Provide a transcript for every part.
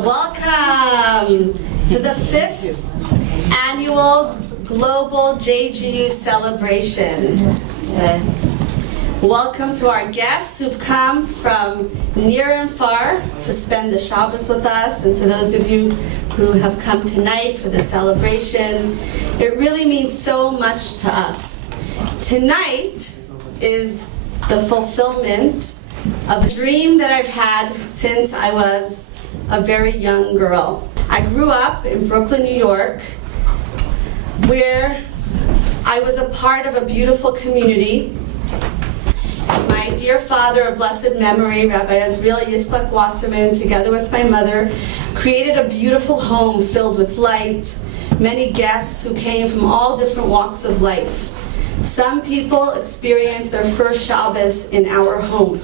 Welcome to the 5th Annual Global JGU Celebration. Welcome to our guests who've come from near and far to spend the Shabbos with us, and to those of you who have come tonight for the celebration. It really means so much to us. Tonight is the fulfillment of a dream that I've had since I was a very young girl. I grew up in Brooklyn, New York, where I was a part of a beautiful community. My dear father, of blessed memory, Rabbi Azriel Yitzchak Wasserman, together with my mother, created a beautiful home filled with light, many guests who came from all different walks of life. Some people experienced their first Shabbos in our home.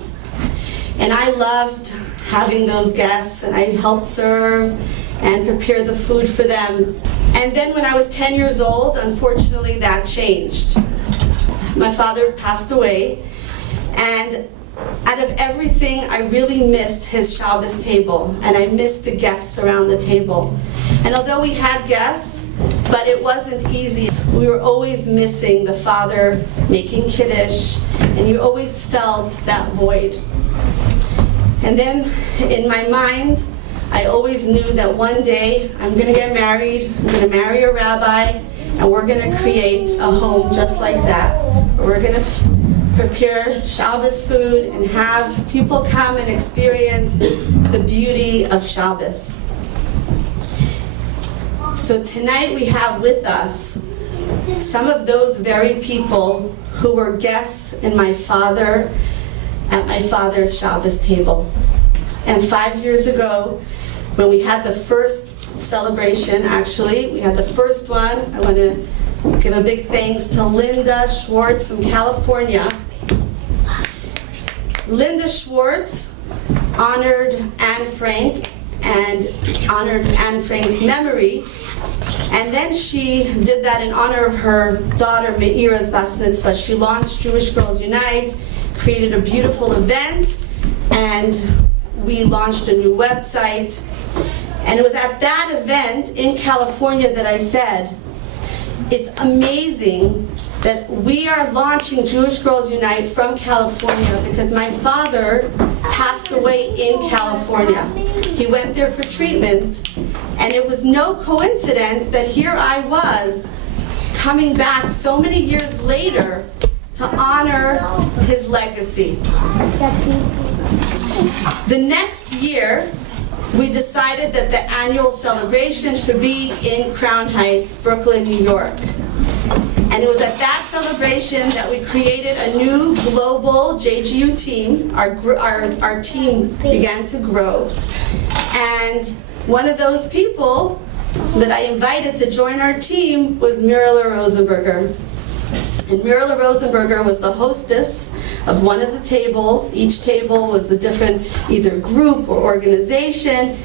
And I loved having those guests, and I helped serve and prepare the food for them. And then when I was 10 years old, unfortunately that changed. My father passed away, and out of everything, I really missed his Shabbos table, and I missed the guests around the table. And although we had guests, but it wasn't easy. We were always missing the father making Kiddush, and you always felt that void. And then in my mind, I always knew that one day I'm going to get married, I'm going to marry a rabbi, and we're going to create a home just like that. We're going to prepare Shabbos food and have people come and experience the beauty of Shabbos. So tonight we have with us some of those very people who were guests at my father's Shabbos table. And 5 years ago, when we had the first celebration, actually, we had the first one. I want to give a big thanks to Linda Schwartz from California. Linda Schwartz honored Anne Frank and honored Anne Frank's memory. And then she did that in honor of her daughter Meira's Bas Mitzvah. She launched Jewish Girls Unite, created a beautiful event, and we launched a new website. And it was at that event in California that I said, it's amazing that we are launching Jewish Girls Unite from California because my father passed away in California. He went there for treatment, and it was no coincidence that here I was coming back so many years later to honor his legacy. The next year, we decided that the annual celebration should be in Crown Heights, Brooklyn, New York. And it was at that celebration that we created a new global JGU team. Our team began to grow. And one of those people that I invited to join our team was Mirele Rosenberger. And Mirele Rosenberger was the hostess of one of the tables. Each table was a different either group or organization.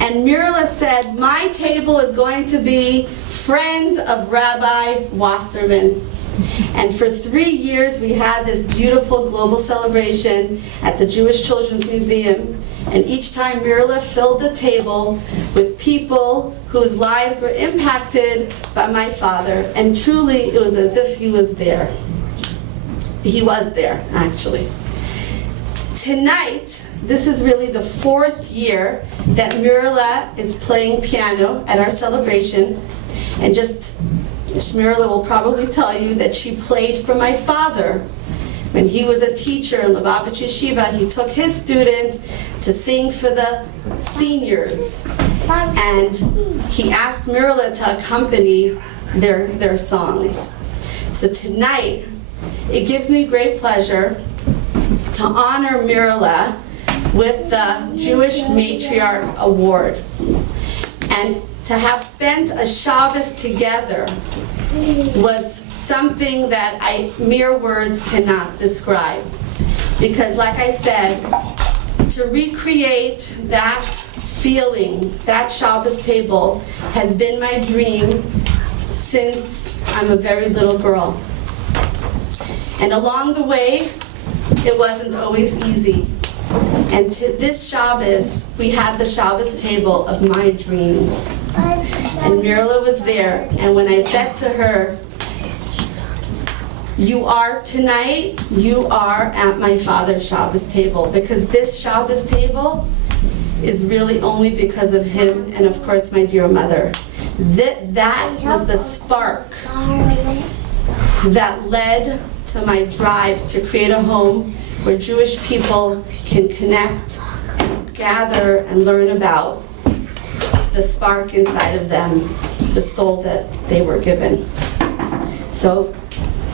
And Mirele said, my table is going to be Friends of Rabbi Wasserman. And for 3 years we had this beautiful global celebration at the Jewish Children's Museum. And each time Mirele filled the table with people whose lives were impacted by my father. And truly it was as if he was there. He was there, actually. Tonight, this is really the 4th year that Mirele is playing piano at our celebration. And Mirele will probably tell you that she played for my father. When he was a teacher in Lubavitch Yeshiva, he took his students to sing for the seniors. And he asked Mirele to accompany their songs. So tonight, it gives me great pleasure to honor Mirele with the Jewish Matriarch Award. And to have spent a Shabbos together was something that mere words cannot describe. Because like I said, to recreate that feeling, that Shabbos table, has been my dream since I'm a very little girl. And along the way, it wasn't always easy. And to this Shabbos, we had the Shabbos table of my dreams. And Mirele was there, and when I said to her, you are at my father's Shabbos table, because this Shabbos table is really only because of him and of course my dear mother. That was the spark that led to my drive to create a home where Jewish people can connect, gather, and learn about the spark inside of them, the soul that they were given. So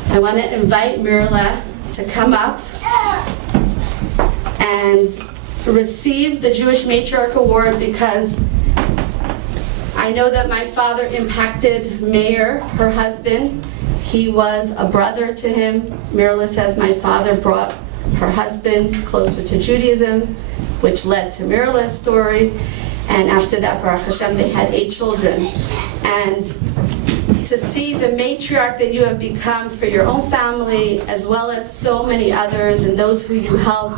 I want to invite Mirele to come up and receive the Jewish Matriarch Award, because I know that my father impacted Meir, her husband. He was a brother to him. Mirele says my father brought her husband closer to Judaism, which led to Mirele's story. And after that, Baruch Hashem, they had 8 children. And to see the matriarch that you have become for your own family, as well as so many others and those who you help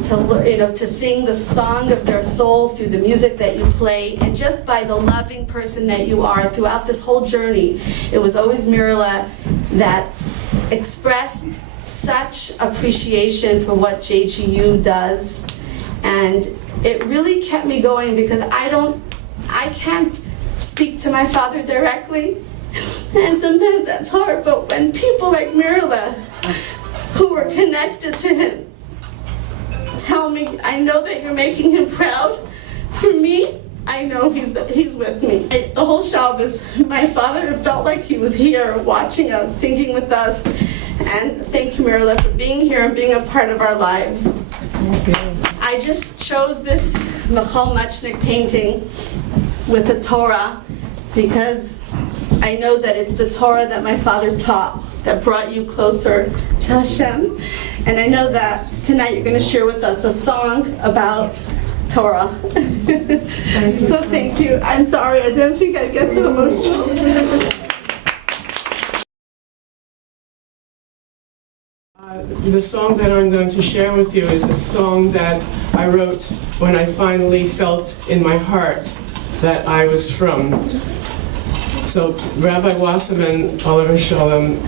to sing the song of their soul through the music that you play, and just by the loving person that you are throughout this whole journey. It was always Mirele that expressed such appreciation for what JGU does, and it really kept me going, because I can't speak to my father directly, and sometimes that's hard, but when people like Mirele, who were connected to him, tell me, I know that you're making him proud. For me, I know he's with me. The whole Shabbos, my father felt like he was here watching us, singing with us. And thank you, Mirele, for being here and being a part of our lives. I just chose this Michal Muchnick painting with a Torah because I know that it's the Torah that my father taught that brought you closer to Hashem. And I know that tonight you're going to share with us a song about Torah. So thank you. I'm sorry, I didn't think I'd get so emotional. The song that I'm going to share with you is a song that I wrote when I finally felt in my heart that I was from. So Rabbi Wasserman, Oliver Shalom,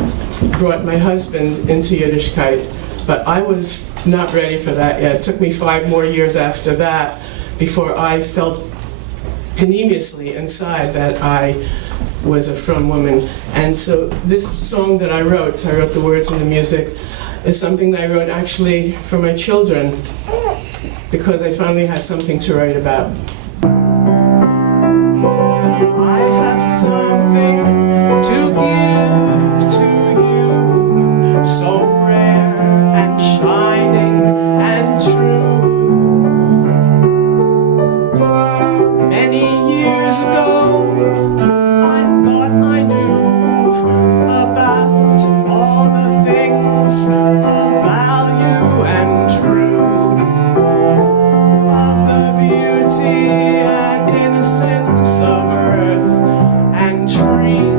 brought my husband into Yiddishkeit. But I was not ready for that yet. It took me 5 more years after that before I felt panемiously inside that I was a frum woman. And so this song that I wrote the words and the music, is something that I wrote actually for my children, because I finally had something to write about. I have something to give to you, so rare and shining and true. Many years ago, I thought I knew about all the things of value and truth, of the beauty and innocence of earth and trees.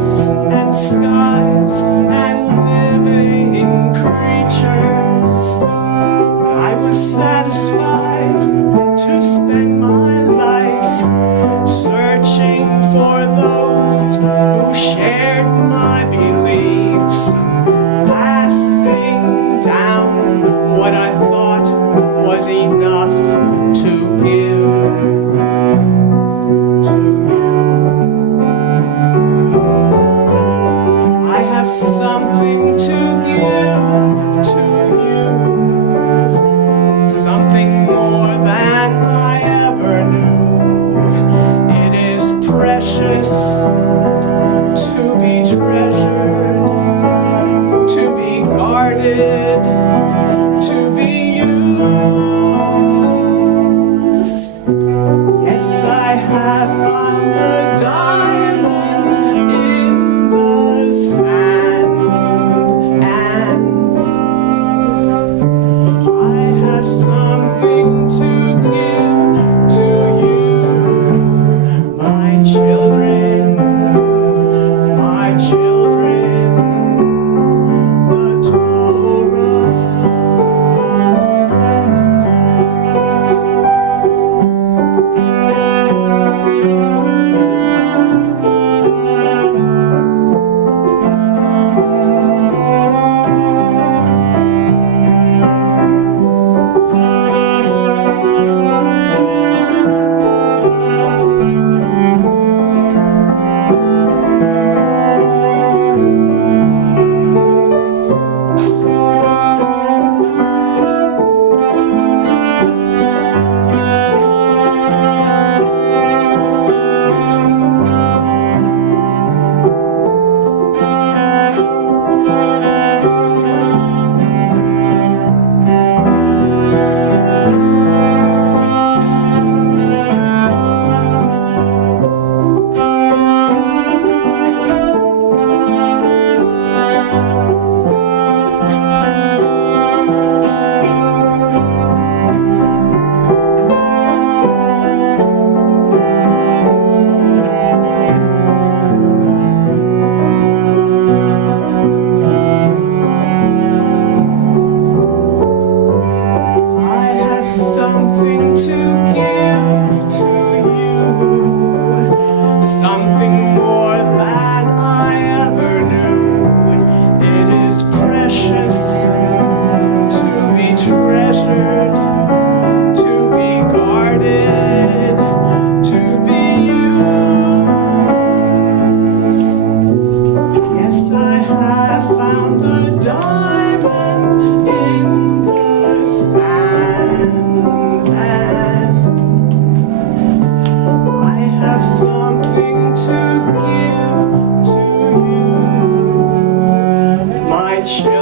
might share.